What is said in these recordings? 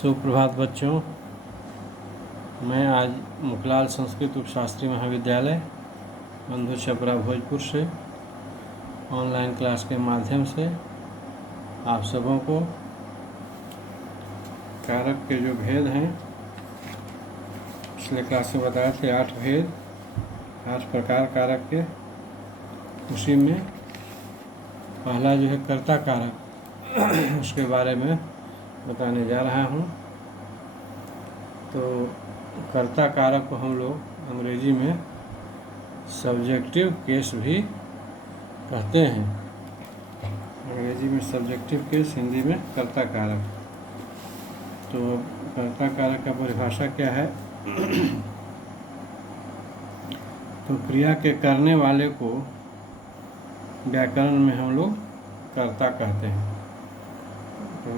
सुप्रभात बच्चों। मैं आज मुखलाल संस्कृत उपशास्त्री महाविद्यालय बंधु छपरा भोजपुर से ऑनलाइन क्लास के माध्यम से आप सबों को कारक के जो भेद हैं पिछले क्लास में बताए थे 8 भेद 8 प्रकार कारक के। उसी में पहला जो है कर्ता कारक उसके बारे में बताने जा रहा हूँ। तो कर्ता कारक को हम लोग अंग्रेजी में सब्जेक्टिव केस भी कहते हैं। अंग्रेजी में सब्जेक्टिव केस, हिंदी में कर्ता कारक। तो कर्ता कारक का परिभाषा क्या है? तो क्रिया के करने वाले को व्याकरण में हम लोग कर्ता कहते हैं। तो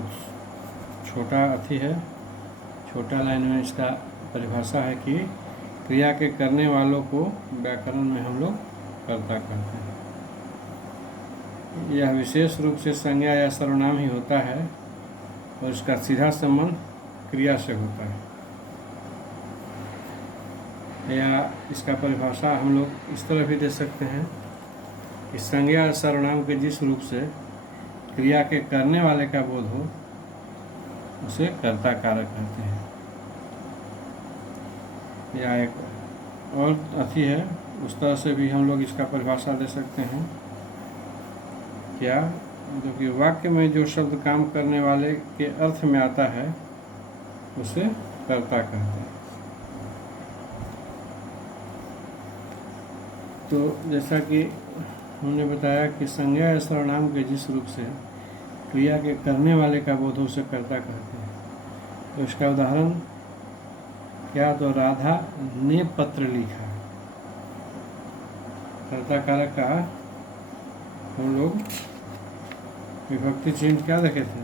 छोटा अथी है, छोटा लाइन में इसका परिभाषा है कि क्रिया के करने वालों को व्याकरण में हम लोग कर्ता कहते हैं। यह विशेष रूप से संज्ञा या सर्वनाम ही होता है और इसका सीधा संबंध क्रिया से होता है। या इसका परिभाषा हम लोग इस तरह भी दे सकते हैं कि संज्ञा या सर्वनाम के जिस रूप से क्रिया के करने वाले का बोध हो उसे कर्ता कारक कहते हैं। या एक और अथी है, उस तरह से भी हम लोग इसका परिभाषा दे सकते हैं। क्या? जो कि वाक्य में जो शब्द काम करने वाले के अर्थ में आता है उसे कर्ता कहते हैं। तो जैसा कि हमने बताया कि संज्ञा या सर्वनाम के जिस रूप से क्रिया के करने वाले का बोध हो उसे कर्ता कहते हैं। तो इसका उदाहरण क्या? तो राधा ने पत्र लिखा। कर्ता कारक का हम लोग विभक्ति चिन्ह क्या देखे थे?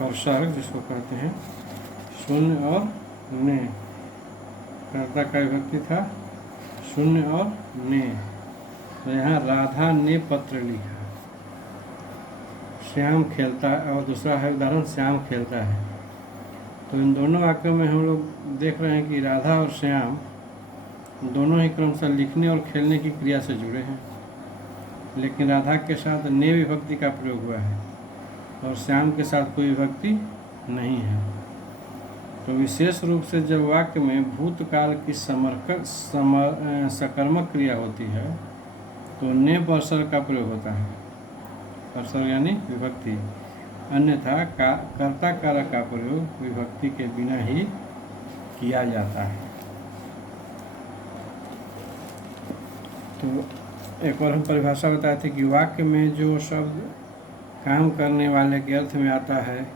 उपसर्ग जिसको कहते हैं, शून्य और ने। कर्ता का विभक्ति था शून्य और ने। तो यहाँ राधा ने पत्र लिखा। श्याम खेलता है, और दूसरा है उदाहरण श्याम खेलता है। तो इन दोनों वाक्यों में हम लोग देख रहे हैं कि राधा और श्याम दोनों ही क्रमशः लिखने और खेलने की क्रिया से जुड़े हैं, लेकिन राधा के साथ ने विभक्ति का प्रयोग हुआ है और श्याम के साथ कोई विभक्ति नहीं है। तो विशेष रूप से जब वाक्य में भूतकाल की सकर्मक क्रिया होती है तो ने परसर्ग का प्रयोग होता है। परसर्ग यानी विभक्ति। अन्यथा कर्ता कारक का प्रयोग विभक्ति के बिना ही किया जाता है। तो एक और हम परिभाषा बताए थे कि वाक्य में जो शब्द काम करने वाले के अर्थ में आता है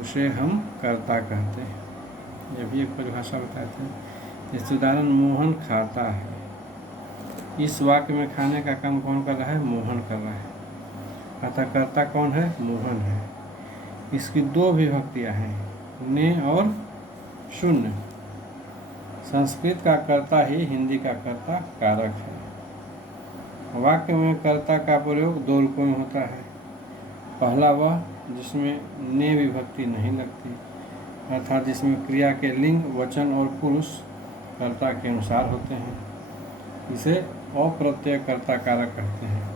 उसे हम कर्ता कहते हैं। यह भी एक परिभाषा बताए थे। जैसे उदाहरण मोहन खाता है। इस वाक्य में खाने का काम कौन कर रहा है? मोहन कर रहा है। अतः कर्ता कौन है? मोहन है। इसकी 2 विभक्तियाँ हैं, ने और शून्य। संस्कृत का कर्ता ही हिंदी का कर्ता कारक है। वाक्य में कर्ता का प्रयोग 2 रूपों में होता है। पहला वह जिसमें ने विभक्ति नहीं लगती, अर्थात जिसमें क्रिया के लिंग, वचन और पुरुष कर्ता के अनुसार होते हैं। इसे अप्रत्यय कर्ता कारक कहते हैं।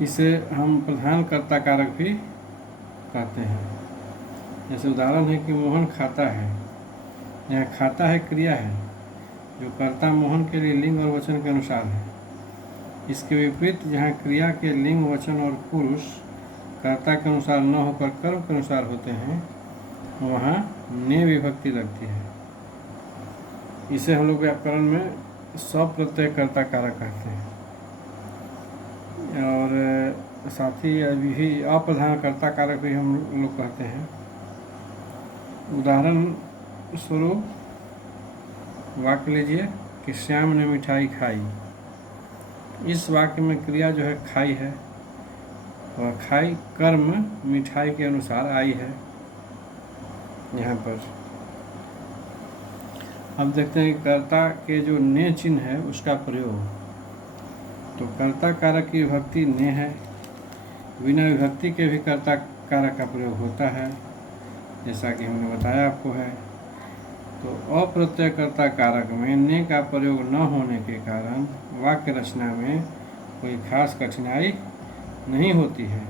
इसे हम प्रधान कर्ता कारक भी कहते हैं। जैसे उदाहरण है कि मोहन खाता है। यहाँ खाता है क्रिया है जो कर्ता मोहन के लिए लिंग और वचन के अनुसार है। इसके विपरीत जहाँ क्रिया के लिंग, वचन और पुरुष कर्ता के अनुसार न होकर कर्म के अनुसार होते हैं वहाँ ने विभक्ति लगती है। इसे हम लोग व्याकरण में सप्रत्यय कर्ता कारक कहते हैं। और साथ ही अभी अप्रधान कर्ता कारक भी हम लोग कहते हैं। उदाहरण स्वरूप वाक्य लीजिए कि श्याम ने मिठाई खाई। इस वाक्य में क्रिया जो है खाई है और खाई कर्म मिठाई के अनुसार आई है यहाँ पर। अब देखते हैं कि कर्ता के जो ने चिन्ह है उसका प्रयोग। तो कर्ता कारक की विभक्ति ने है, बिना विभक्ति के भी कर्ता कारक का प्रयोग होता है, जैसा कि हमने बताया आपको है। तो अप्रत्ययकर्ता कारक में ने का प्रयोग न होने के कारण वाक्य रचना में कोई खास कठिनाई नहीं होती है।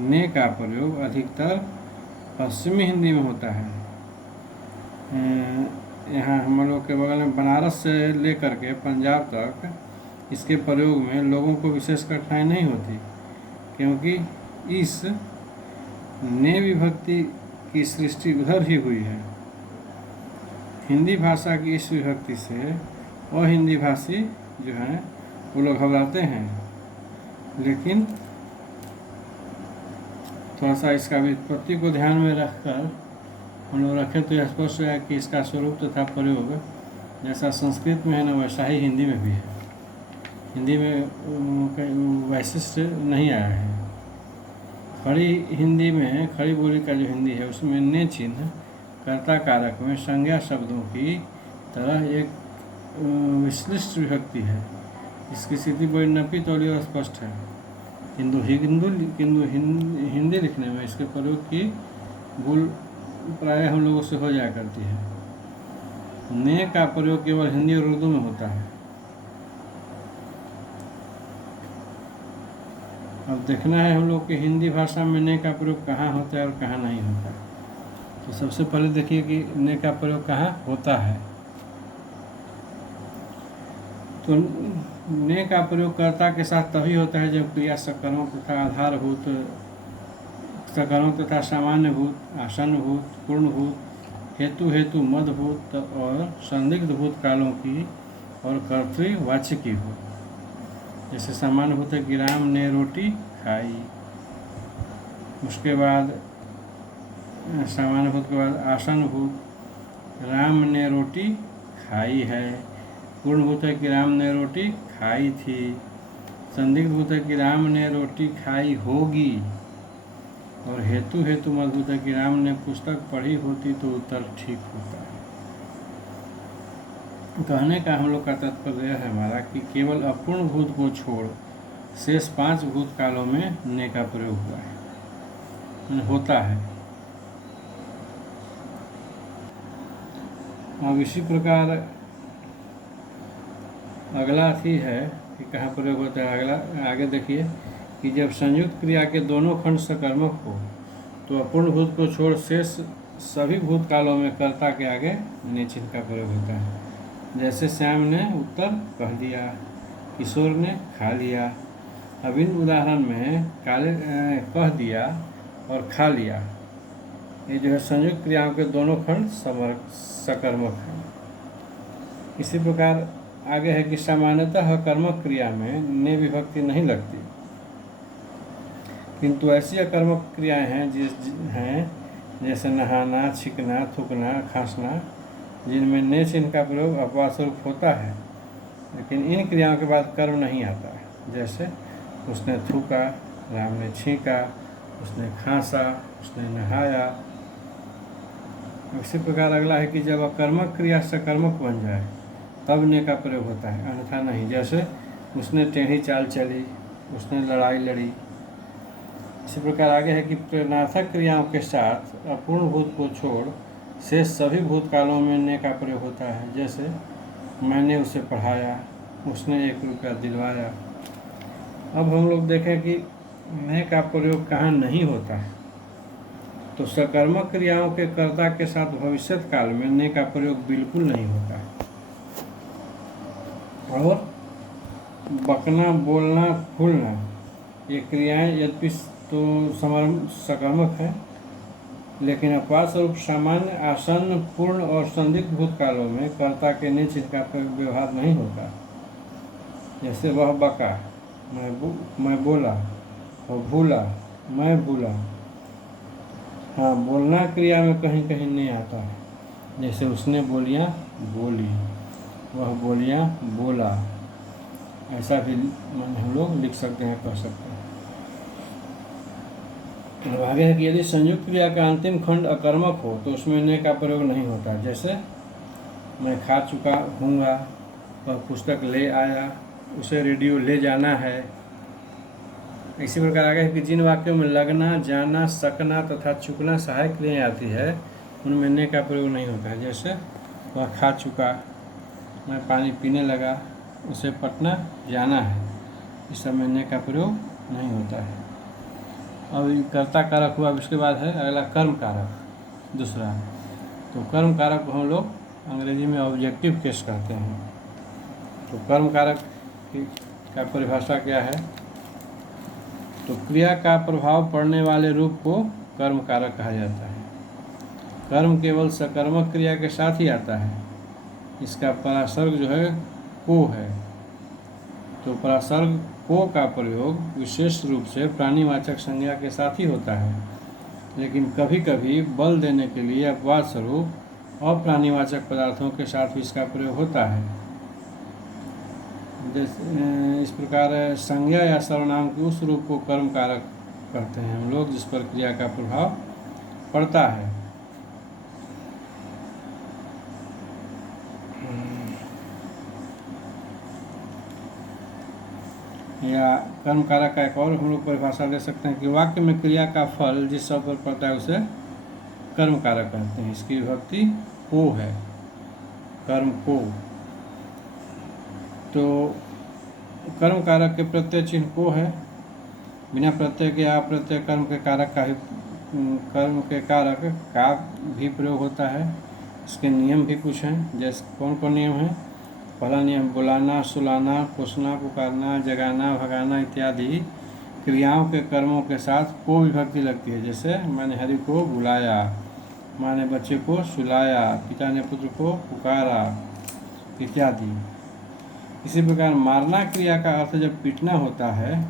ने का प्रयोग अधिकतर पश्चिमी हिंदी में होता है। यहाँ हम लोग के बगल में बनारस से लेकर के पंजाब तक इसके प्रयोग में लोगों को विशेष कठिनाई नहीं होती, क्योंकि इस ने विभक्ति की सृष्टि उधर ही हुई है। हिंदी भाषा की इस विभक्ति से और हिंदी भाषी जो हैं वो लोग घबराते हैं, लेकिन थोड़ा सा इसका व्युत्पत्ति को ध्यान में रखकर हम लोग रखें तो यह स्पष्ट है कि इसका स्वरूप तथा प्रयोग जैसा संस्कृत में है ना, वैसा ही हिंदी में भी है। हिंदी में वैशिष्ट नहीं आया है। खड़ी हिंदी में, खड़ी बोली का जो हिंदी है उसमें ने चिन्ह कर्ता कारक में संज्ञा शब्दों की तरह एक विशिष्ट विभक्ति है। इसकी स्थिति बड़ी नपी तौली और स्पष्ट है, किंतु हिंदी लिखने में इसके प्रयोग की भूल प्राय हम लोगों से हो जाया करती है। ने का प्रयोग केवल हिंदी और उर्दू में होता है। अब देखना है हम लोग कि हिंदी भाषा में ने का प्रयोग कहाँ होता है और कहाँ नहीं होता है। तो सबसे पहले देखिए कि ने का प्रयोग कहाँ होता है। तो ने का प्रयोग कर्ता के साथ तभी होता है जब क्रिया सकर्मक तथा आधारभूत, सकर्मक तथा सामान्यभूत, आसन्नभूत, पूर्णभूत, हेतु मध्यभूत और संदिग्ध भूत कालों की और कर्तृवाच्य की हो। जैसे सामान्यभूत है कि राम ने रोटी खाई, उसके बाद सामान्यभूत के बाद आसन्नभूत राम ने रोटी खाई है, पूर्णभूत है कि राम ने रोटी खाई थी, संदिग्ध भूत है कि राम ने रोटी खाई होगी, और हेतु मजबूत है कि राम ने पुस्तक पढ़ी होती तो उत्तर ठीक होता है। कहने का हम लोग का तात्पर्य है हमारा कि केवल अपूर्ण भूत को छोड़ शेष 5 भूत कालों में ने का प्रयोग हुआ है, होता है। अब इसी प्रकार अगला ही है कि कहाँ प्रयोग होता है। अगला आगे देखिए कि जब संयुक्त क्रिया के दोनों खंड सकर्मक हो तो अपूर्ण भूत को छोड़ शेष सभी भूत कालों में कर्ता के आगे ने चिन्ह का प्रयोग होता है। जैसे श्याम ने उत्तर कह दिया, किशोर ने खा लिया। अब इन उदाहरण में काले कह दिया और खा लिया, ये जो है संयुक्त क्रियाओं के दोनों खंड सकर्मक हैं। इसी प्रकार आगे है कि सामान्यतः अकर्मक क्रिया में ने विभक्ति नहीं लगती, किंतु ऐसी अकर्मक क्रियाएं हैं जैसे नहाना, छिकना, थूकना, खांसना, जिनमें ने चिन्ह का प्रयोग अपवाद स्वरूप होता है, लेकिन इन क्रियाओं के बाद कर्म नहीं आता। जैसे उसने थूका, राम ने छींका, उसने खांसा, उसने नहाया। इसी प्रकार अगला है कि जब अकर्मक क्रिया सकर्मक बन जाए तब ने का प्रयोग होता है, अन्यथा नहीं। जैसे उसने टेढ़ी चाल चली, उसने लड़ाई लड़ी। इसी प्रकार आगे है कि प्रेरणार्थक क्रियाओं के साथ अपूर्ण भूत को छोड़ शेष सभी भूत कालों में ने का प्रयोग होता है। जैसे मैंने उसे पढ़ाया, उसने 1 रुपया दिलवाया। अब हम लोग देखें कि ने का प्रयोग कहाँ नहीं होता है। तो सकर्मक क्रियाओं के कर्ता के साथ भविष्यत काल में ने का प्रयोग बिल्कुल नहीं होता है। और बकना, बोलना, फूलना ये क्रियाएं यद्यपि तो सकर्मक है, लेकिन अपवाद स्वरूप सामान्य, आसन्न, पूर्ण और संदिग्ध भूत कालों में कर्ता के ने चिन्ह का व्यवहार नहीं होता। जैसे वह बका, मैं बोला, और भूला, मैं भूला। हाँ, बोलना क्रिया में कहीं कहीं ने आता है। जैसे उसने बोलियाँ बोली, वह बोलियाँ बोला। ऐसा भी हम लोग लिख सकते हैं, कर सकते हैं। तो आगे है कि यदि संयुक्त क्रिया का अंतिम खंड अकर्मक हो तो उसमें ने का प्रयोग नहीं होता। जैसे मैं खा चुका हूँगा, वह पुस्तक ले आया, उसे रेडियो ले जाना है। इसी प्रकार आगे है कि जिन वाक्यों में लगना, जाना, सकना तथा चुकना सहायक क्रियाएं आती है उनमें ने का प्रयोग नहीं होता है। जैसे वह खा चुका, मैं पानी पीने लगा, उसे पटना जाना है, इस सब में ने का प्रयोग नहीं होता है। अब कर्ता कारक हुआ। उसके बाद है अगला कर्म कारक दूसरा। तो कर्म कारक को हम लोग अंग्रेजी में ऑब्जेक्टिव केस कहते हैं। तो कर्म कारक का परिभाषा क्या है? तो क्रिया का प्रभाव पड़ने वाले रूप को कर्म कारक कहा जाता है। कर्म केवल सकर्मक क्रिया के साथ ही आता है। इसका परासर्ग जो है को है। तो परासर्ग को का प्रयोग विशेष रूप से प्राणीवाचक संज्ञा के साथ ही होता है, लेकिन कभी कभी बल देने के लिए अपवाद स्वरूप अप्राणीवाचक पदार्थों के साथ भी इसका प्रयोग होता है। इस प्रकार संज्ञा या सर्वनाम के उस रूप को कर्म कारक कहते हैं हम लोग जिस पर क्रिया का प्रभाव पड़ता है। या कर्म कारक का एक और हम लोग परिभाषा दे सकते हैं कि वाक्य में क्रिया का फल जिस शब्द पर पड़ता है उसे कर्म कारक कहते हैं। इसकी विभक्ति को है, कर्म को। तो कर्म कारक के प्रत्यय चिन्ह को है। बिना प्रत्यय के आप प्रत्यय कर्म के कारक का ही कर्म के कारक का भी प्रयोग होता है। इसके नियम भी कुछ हैं। जैसे कौन कौन नियम है? पहला नियम, बुलाना, सुलाना, पूछना, पुकारना, जगाना, भगाना इत्यादि क्रियाओं के कर्मों के साथ को विभक्ति लगती है। जैसे मैंने हरि को बुलाया, माँ ने बच्चे को सुलाया, पिता ने पुत्र को पुकारा इत्यादि। इसी प्रकार मारना क्रिया का अर्थ जब पीटना होता है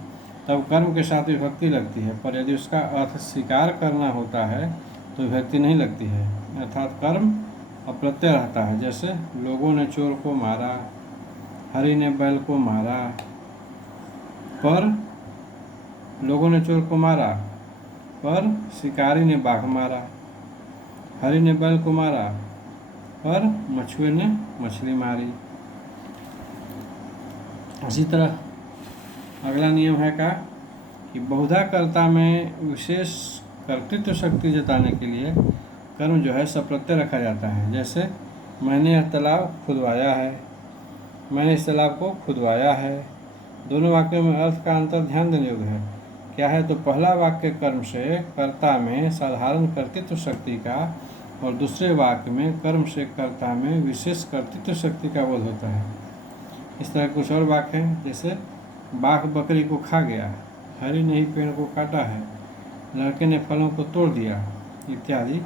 तब कर्म के साथ विभक्ति लगती है, पर यदि उसका अर्थ शिकार करना होता है तो विभक्ति नहीं लगती है, अर्थात कर्म अप्रत्यय रहता है। जैसे लोगों ने चोर को मारा, हरि ने बैल को मारा, पर लोगों ने चोर को मारा पर शिकारी ने बाघ मारा, हरि ने बैल को मारा पर मछुए ने मछली मारी। इसी तरह अगला नियम है का कि बहुधा कर्ता में विशेष कर्तृत्व शक्ति जताने के लिए कर्म जो है सप्रत्यय रखा जाता है। जैसे मैंने यह तालाब खुदवाया है, मैंने इस तालाब को खुदवाया है। दोनों वाक्यों में अर्थ का अंतर ध्यान देने योग्य है। क्या है? तो पहला वाक्य कर्म से कर्ता में साधारण कर्तृत्व शक्ति का और दूसरे वाक्य में कर्म से कर्ता में विशेष कर्तृत्व शक्ति का बोध होता है। इस तरह कुछ और वाक्य हैं। जैसे बाघ बकरी को खा गया, हरि ने ही पेड़ को काटा है, लड़के ने फलों को तोड़ दिया इत्यादि।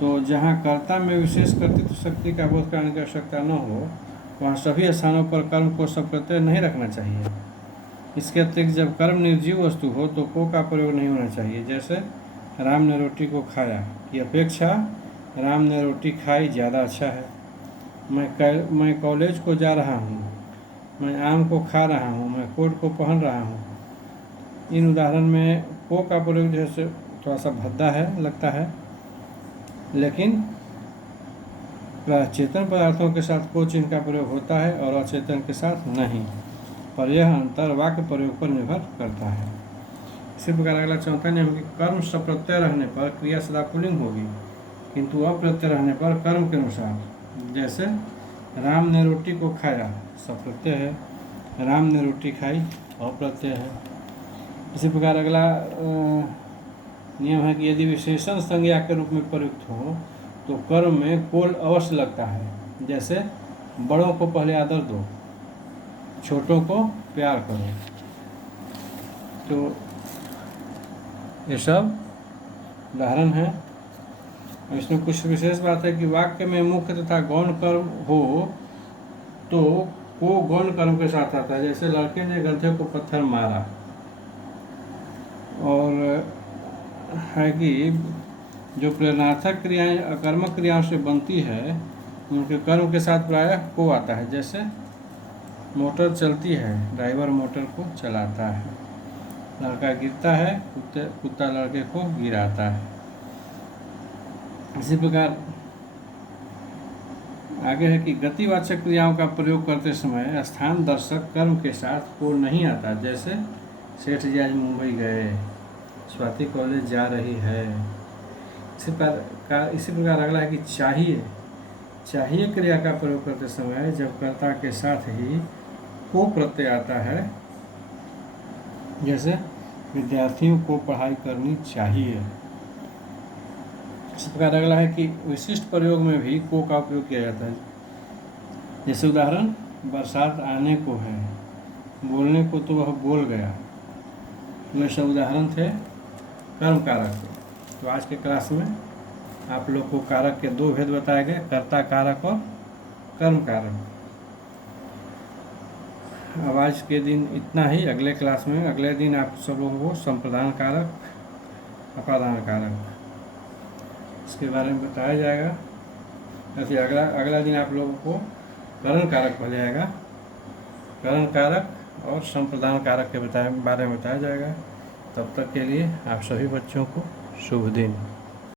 तो जहाँ कर्ता में विशेष कर्तृत्व शक्ति का बोध कराने की आवश्यकता न हो वहाँ सभी स्थानों पर कर्म को सप्रत्यय नहीं रखना चाहिए। इसके अतिरिक्त जब कर्म निर्जीव वस्तु हो तो को का प्रयोग नहीं होना चाहिए। जैसे राम ने रोटी को खाया की अपेक्षा राम ने रोटी खाई ज़्यादा अच्छा है। मैं कॉलेज को जा रहा हूँ, मैं आम को खा रहा हूँ, मैं कोट को पहन रहा हूँ। इन उदाहरण में को का प्रयोग जैसे थोड़ा सा भद्दा है लगता है, लेकिन चेतन पदार्थों के साथ को चिन्ह का प्रयोग होता है और अचेतन के साथ नहीं, पर यह अंतर वाक्य प्रयोग पर निर्भर करता है। इसी प्रकार अगला चौथा नियम कि कर्म सप्रत्यय रहने पर क्रिया सदा पुल्लिंग होगी, किंतु अप्रत्यय रहने पर कर्म के अनुसार। जैसे राम ने रोटी को खाया सप्रत्यय है, राम ने रोटी खाई अप्रत्यय है। इसी प्रकार अगला नियम है कि यदि विशेषण संज्ञा के रूप में प्रयुक्त हो तो कर्म में कोल अवश्य लगता है। जैसे बड़ों को पहले आदर दो, छोटों को प्यार करो। तो ये सब उदाहरण है। इसमें कुछ विशेष बात है कि वाक्य में मुख्य तथा गौण कर्म हो तो को गौण कर्म के साथ आता है। जैसे लड़के ने गधे को पत्थर मारा, और है कि जो प्रेरणार्थक क्रियाएं अकर्मक क्रियाओं से बनती है उनके कर्म के साथ प्रायः को आता है। जैसे मोटर चलती है, ड्राइवर मोटर को चलाता है, लड़का गिरता है, कुत्ता लड़के को गिराता है। इसी प्रकार आगे है कि गतिवाचक क्रियाओं का प्रयोग करते समय स्थान दर्शक कर्म के साथ को नहीं आता। जैसे सेठ जी आज मुंबई गए, स्वाति कॉलेज जा रही है। इसी प्रकार अगला है कि चाहिए। चाहिए क्रिया का प्रयोग करते समय जब कर्ता के साथ ही को प्रत्यय आता है, जैसे विद्यार्थियों को पढ़ाई करनी चाहिए। इसी प्रकार अगला है कि विशिष्ट प्रयोग में भी को का उपयोग किया जाता है। जैसे उदाहरण, बरसात आने को है, बोलने को तो वह बोल गया। वैसे उदाहरण थे कर्म कारक के। तो आज के क्लास में आप लोग को कारक के दो भेद बताए गए, कर्ता कारक और कर्म कारक। अब आज के दिन इतना ही। अगले क्लास में अगले दिन आप सब लोगों को संप्रदान कारक, अपादान कारक, इसके बारे में बताया जाएगा। ऐसे अगला दिन आप लोगों को करण कारक मिल जाएगा। करण कारक और संप्रदान कारक के बारे में बताया जाएगा। तब तक के लिए आप सभी बच्चों को शुभ दिन।